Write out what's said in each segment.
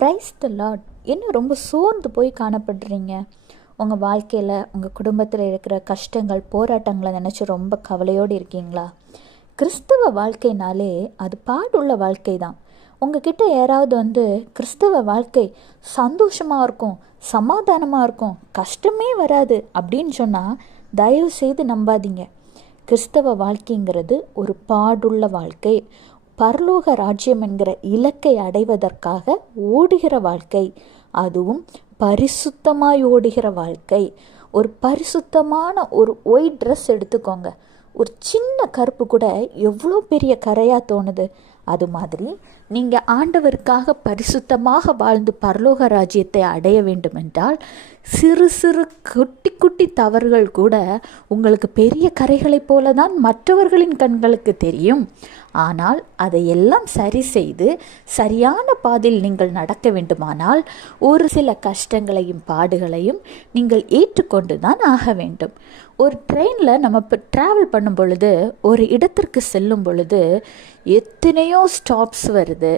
Praise the Lord. என்ன ரொம்ப சோர்ந்து போய் காணப்படுறீங்க? உங்கள் வாழ்க்கையில் உங்கள் குடும்பத்தில் இருக்கிற கஷ்டங்கள் போராட்டங்களை நினச்சி ரொம்ப கவலையோடு இருக்கீங்களா? கிறிஸ்தவ வாழ்க்கைனாலே அது பாடுள்ள வாழ்க்கை தான். உங்ககிட்ட யாராவது கிறிஸ்தவ வாழ்க்கை சந்தோஷமாக இருக்கும், சமாதானமாக இருக்கும், கஷ்டமே வராது அப்படின்னு சொன்னால் தயவு செய்து நம்பாதீங்க. கிறிஸ்தவ வாழ்க்கைங்கிறது ஒரு பாடுள்ள வாழ்க்கை. பரலோக ராஜ்யம் என்கிற இலக்கை அடைவதற்காக ஓடுகிற வாழ்க்கை, அதுவும் பரிசுத்தமாய் ஓடுகிற வாழ்க்கை. ஒரு பரிசுத்தமான ஒரு ஒயிட் ட்ரெஸ் எடுத்துக்கோங்க, ஒரு சின்ன கருப்பு கூட எவ்வளோ பெரிய கரையாக தோணுது. அது மாதிரி நீங்கள் ஆண்டவருக்காக பரிசுத்தமாக வாழ்ந்து பரலோக ராஜ்யத்தை அடைய வேண்டுமென்றால் சிறு சிறு குட்டி குட்டி தவறுகள் கூட உங்களுக்கு பெரிய கரைகளைப் போல தான் மற்றவர்களின் கண்களுக்கு தெரியும். ஆனால் அதையெல்லாம் சரி செய்து சரியான பாதையில் நீங்கள் நடக்க வேண்டுமானால் ஒரு சில கஷ்டங்களையும் பாடுகளையும் நீங்கள் ஏற்றுக்கொண்டு தான் ஆக வேண்டும். ஒரு ட்ரெயினில் நம்ம இப்போ ட்ராவல் பண்ணும் பொழுது, ஒரு இடத்திற்கு செல்லும் பொழுது எத்தனையோ ஸ்டாப்ஸ் வருது,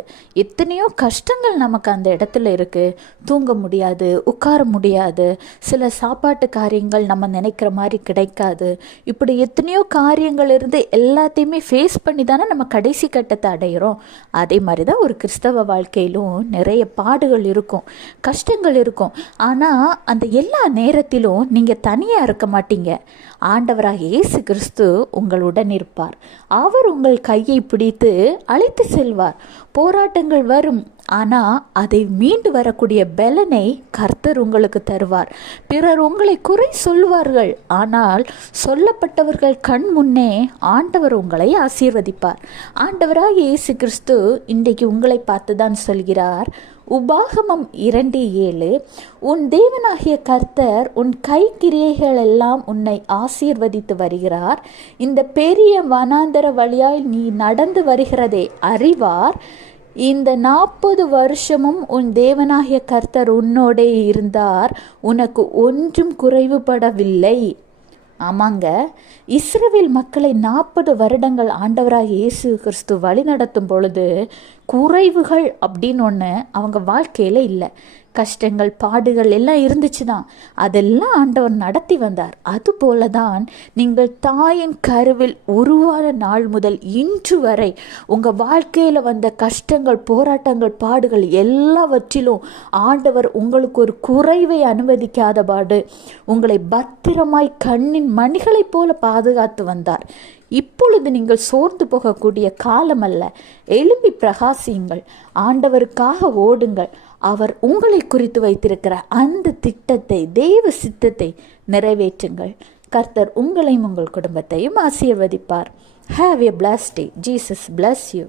எத்தனையோ கஷ்டங்கள் நமக்கு அந்த இடத்துல இருக்குது. தூங்க முடியாது, உட்கார முடியாது, சில சாப்பாட்டு காரியங்கள் நம்ம நினைக்கிற மாதிரி கிடைக்காது. இப்படி எத்தனையோ காரியங்கள் இருந்து எல்லாத்தையுமே ஃபேஸ் பண்ணி தானே நம்ம கடைசி கட்டத்தை அடைகிறோம். அதே மாதிரி தான் ஒரு கிறிஸ்தவ வாழ்க்கையிலும் நிறைய பாடுகள் இருக்கும், கஷ்டங்கள் இருக்கும். ஆனால் அந்த எல்லா நேரத்திலும் நீங்கள் தனியாக இருக்க மாட்டீங்க. ஆண்டவராக இயேசு கிறிஸ்து உங்களுடன் இருப்பார். அவர் உங்கள் கையை பிடித்து அழைத்து செல்வார். போராட்டங்கள் வரும், ஆனால் அதை மீண்டு வரக்கூடிய பலனை கர்த்தர் உங்களுக்கு தருவார். பிறர் உங்களை குறை சொல்வார்கள், ஆனால் சொல்லப்பட்டவர்கள் கண் முன்னே ஆண்டவர் உங்களை ஆசீர்வதிப்பார். ஆண்டவராக இயேசு கிறிஸ்து இன்றைக்கு உங்களை பார்த்து தான் சொல்கிறார். உபாகமம் 2:7, உன் தேவனாகிய கர்த்தர் உன் கைக்கிரியைகளெல்லாம் உன்னை ஆசீர்வதித்து வருகிறார். இந்த பெரிய வனாந்தர வழியாய் நீ நடந்து வருகிறதை அறிவார். இந்த 40 வருஷமும் உன் தேவனாகிய கர்த்தர் உன்னோடே இருந்தார், உனக்கு ஒன்றும் குறைவுபடவில்லை. ஆமாங்க, இஸ்ரவேல் மக்களை 40 வருடங்கள் ஆண்டவராக இயேசு கிறிஸ்து வழி நடத்தும் பொழுது குறைவுகள் அப்படின்னு ஒன்று அவங்க வாழ்க்கையில் இல்லை. கஷ்டங்கள் பாடுகள் எல்லாம் இருந்துச்சு தான், அதெல்லாம் ஆண்டவர் நடத்தி வந்தார். அதுபோல தான் நீங்கள் தாயின் கருவில் உருவான நாள் முதல் இன்று வரை உங்கள் வாழ்க்கையில் வந்த கஷ்டங்கள் போராட்டங்கள் பாடுகள் எல்லாவற்றிலும் ஆண்டவர் உங்களுக்கு ஒரு குறைவை அனுமதிக்காதபாடு உங்களை பத்திரமாய் கண்ணின் மணிகளைப் போல பாதுகாத்து வந்தார். இப்பொழுது நீங்கள் சோர்ந்து போகக்கூடிய காலம் அல்ல. எழும்பி பிரகாசியுங்கள், ஆண்டவருக்காக ஓடுங்கள். அவர் உங்களை குறித்து வைத்திருக்கிற அந்த திட்டத்தை, தேவ சித்தத்தை நிறைவேற்றுங்கள். கர்த்தர் உங்களையும் உங்கள் குடும்பத்தையும் ஆசீர்வதிப்பார். Have a blessed day. Jesus bless you.